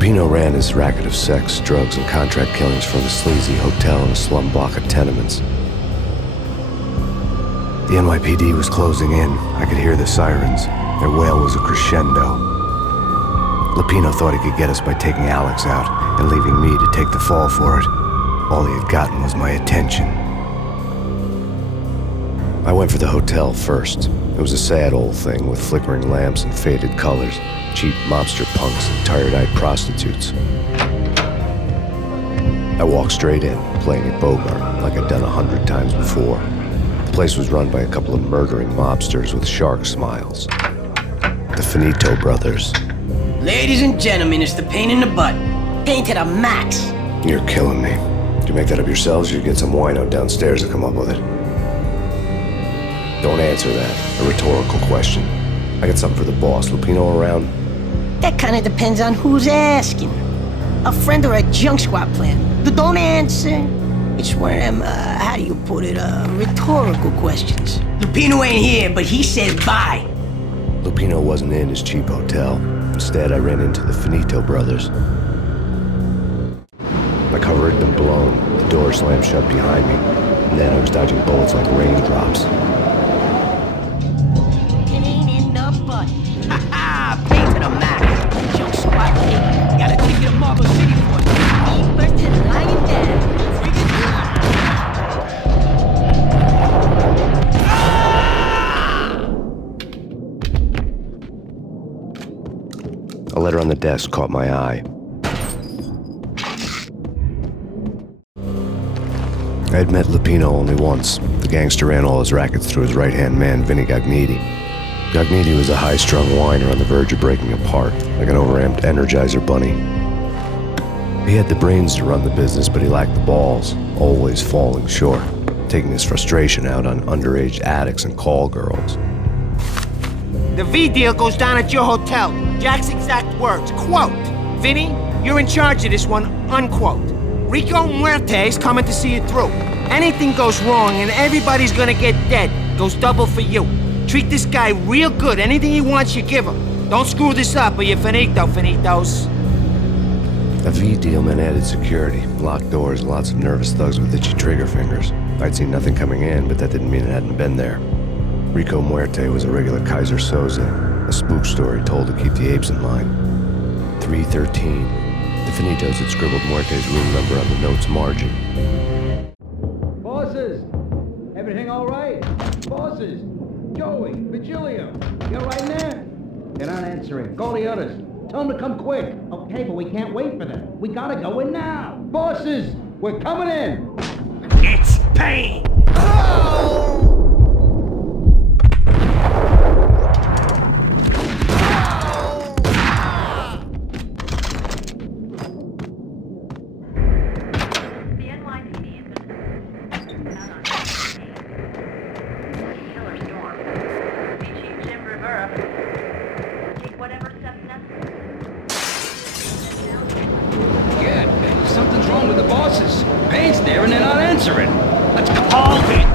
Lupino ran his racket of sex, drugs, and contract killings from a sleazy hotel in a slum block of tenements. The NYPD was closing in. I could hear the sirens. Their wail was a crescendo. Lupino thought he could get us by taking Alex out and leaving me to take the fall for it. All he had gotten was my attention. I went for the hotel first. It was a sad old thing with flickering lamps and faded colors, cheap mobster punks and tired-eyed prostitutes. I walked straight in, playing at Bogart like I'd done 100 times before. The place was run by a couple of murdering mobsters with shark smiles. The Finito brothers. Ladies and gentlemen, it's the pain in the butt. Pain to the max. You're killing me. Did you make that up yourselves, or you get some wino downstairs to come up with it? Don't answer that. A rhetorical question. I got something for the boss. Lupino around? That kind of depends on who's asking. A friend or a junk squad plan. Don't answer. It's one of them, how do you put it, rhetorical questions. Lupino ain't here, but he said bye. Lupino wasn't in his cheap hotel. Instead, I ran into the Finito brothers. My cover had been blown. The door slammed shut behind me. And then I was dodging bullets like raindrops. Pain in the butt. Ha ha! Pain to the max. Junk squad kid. Got a ticket to Marble City for it. He bursted lying down. A letter on the desk caught my eye. I had met Lupino only once. The gangster ran all his rackets through his right-hand man, Vinny Gagniti. Gagniti was a high-strung whiner on the verge of breaking apart, like an overamped Energizer bunny. He had the brains to run the business, but he lacked the balls, always falling short, taking his frustration out on underage addicts and call girls. The V deal goes down at your hotel. Jack's exact words, quote, "Vinny, you're in charge of this one," unquote. Rico Muerte's coming to see it through. Anything goes wrong and everybody's gonna get dead, goes double for you. Treat this guy real good. Anything he wants, you give him. Don't screw this up or you're finito, finitos. A V deal meant added security, locked doors, and lots of nervous thugs with itchy trigger fingers. I'd seen nothing coming in, but that didn't mean it hadn't been there. Rico Muerte was a regular Kaiser Soze, a spook story told to keep the apes in line. 313. The Finitos had scribbled Muerte's room number on the note's margin. Bosses! Everything all right? Bosses! Joey, Vigilio, you're right there? They're not answering. Call the others. Tell them to come quick. Okay, but we can't wait for them. We gotta go in now. Bosses! We're coming in! It's Payne! Something's wrong with the bosses. Payne's there and they're not answering. Let's go. Hold it!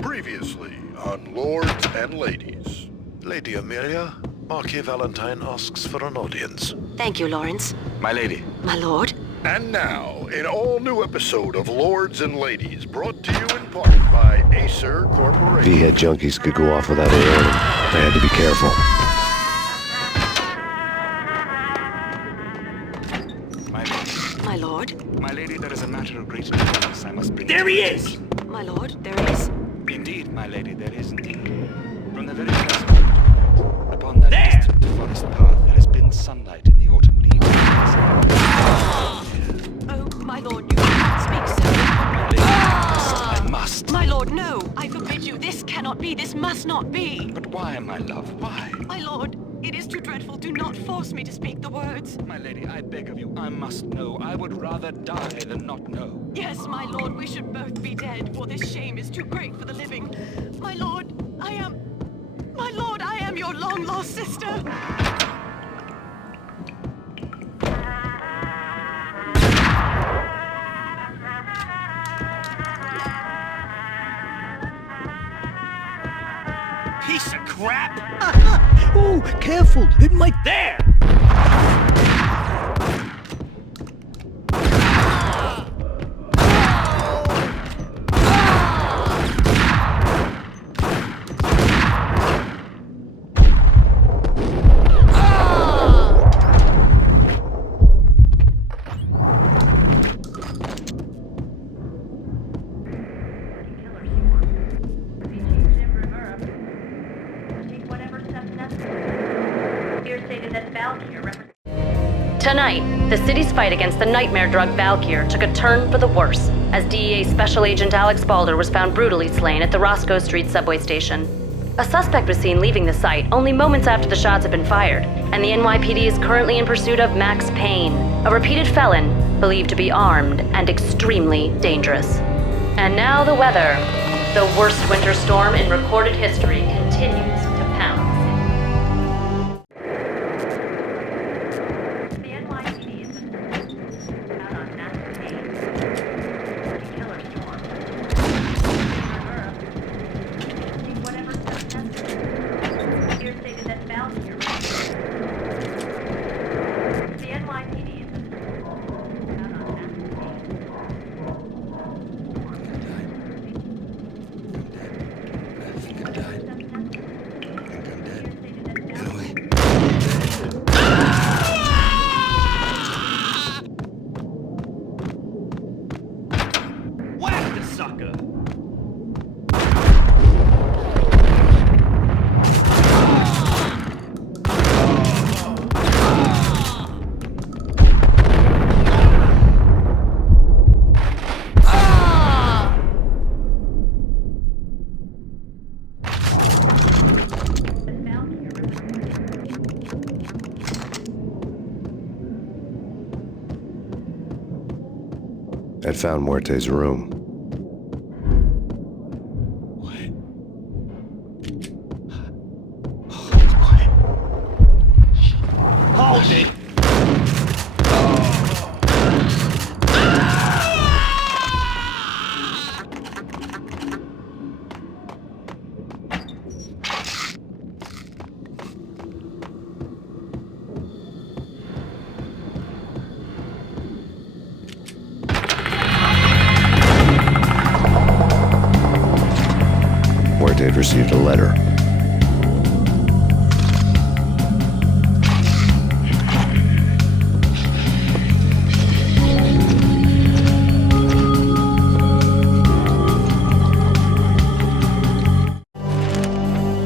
Previously on Lords and Ladies. Lady Amelia, Marquis Valentine asks for an audience. Thank you, Lawrence. My lady. My lord. And now, an all-new episode of Lords and Ladies, brought to you in part by Acer Corporation. V-head junkies could go off without a warning. I had to be careful. My lady. My lord. My lady, there is a matter of great importance I must bring. There he is! My lord, there is. Indeed, my lady, there is indeed. From the very first moment, upon that distant forest path, there has been sunlight in the autumn leaves. Oh, my lord, you cannot speak so. My lady, I must. My lord, no! I forbid you. This cannot be. This must not be. But why, my love? Why? My lord, it is too dreadful. Do not force me to speak the words. My lady, I beg of you, I must know. I would rather die than not know. Yes, my lord, we should both be dead, for this shame is too great for the living. My lord, I am your long-lost sister. Piece of crap! Oh, careful. It might... There! Tonight, the city's fight against the nightmare drug Valkyr took a turn for the worse, as DEA Special Agent Alex Balder was found brutally slain at the Roscoe Street subway station. A suspect was seen leaving the site only moments after the shots had been fired, and the NYPD is currently in pursuit of Max Payne, a repeated felon believed to be armed and extremely dangerous. And now the weather. The worst winter storm in recorded history continues to pound. I'd found Muerte's room. Hold it! Muerte had received a letter.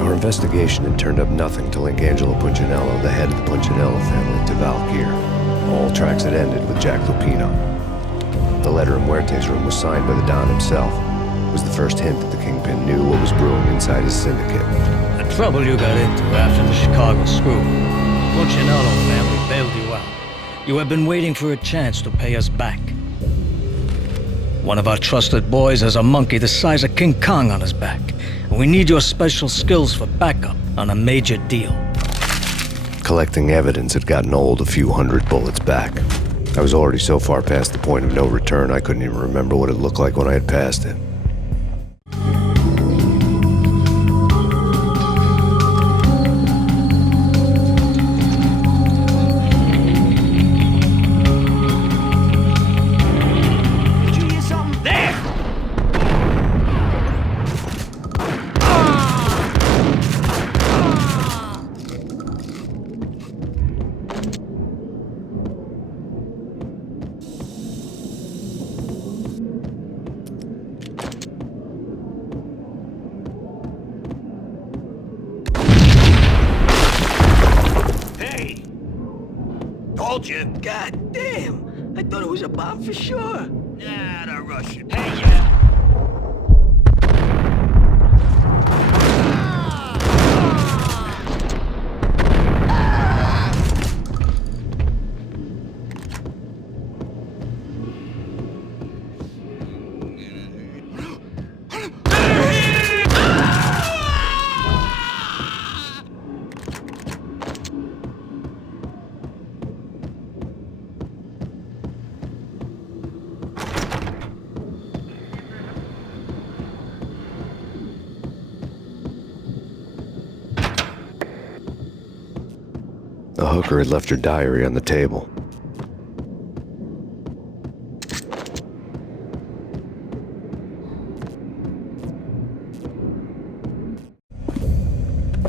Our investigation had turned up nothing to link Angelo Punchinello, the head of the Punchinello family, to Valkyr. All tracks had ended with Jack Lupino. The letter in Muerte's room was signed by the Don himself. It was the first hint that the Kingpin knew what was brewing inside his syndicate. The trouble you got into after the Chicago screw. Punchinello family bailed you out. You have been waiting for a chance to pay us back. One of our trusted boys has a monkey the size of King Kong on his back, and we need your special skills for backup on a major deal. Collecting evidence had gotten old a few hundred bullets back. I was already so far past the point of no return I couldn't even remember what it looked like when I had passed it. told you. God damn! I thought it was a bomb for sure. Nah, the Russian. Hey, yeah. The hooker had left her diary on the table.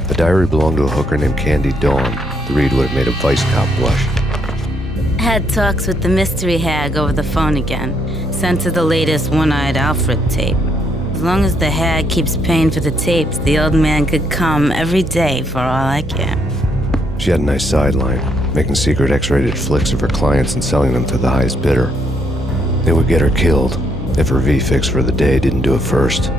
The diary belonged to a hooker named Candy Dawn. The read would have made a vice cop blush. Had talks with the mystery hag over the phone again. Sent her the latest One-Eyed Alfred tape. As long as the hag keeps paying for the tapes, the old man could come every day for all I care. She had a nice sideline, making secret X-rated flicks of her clients and selling them to the highest bidder. It would get her killed if her V-fix for the day didn't do it first.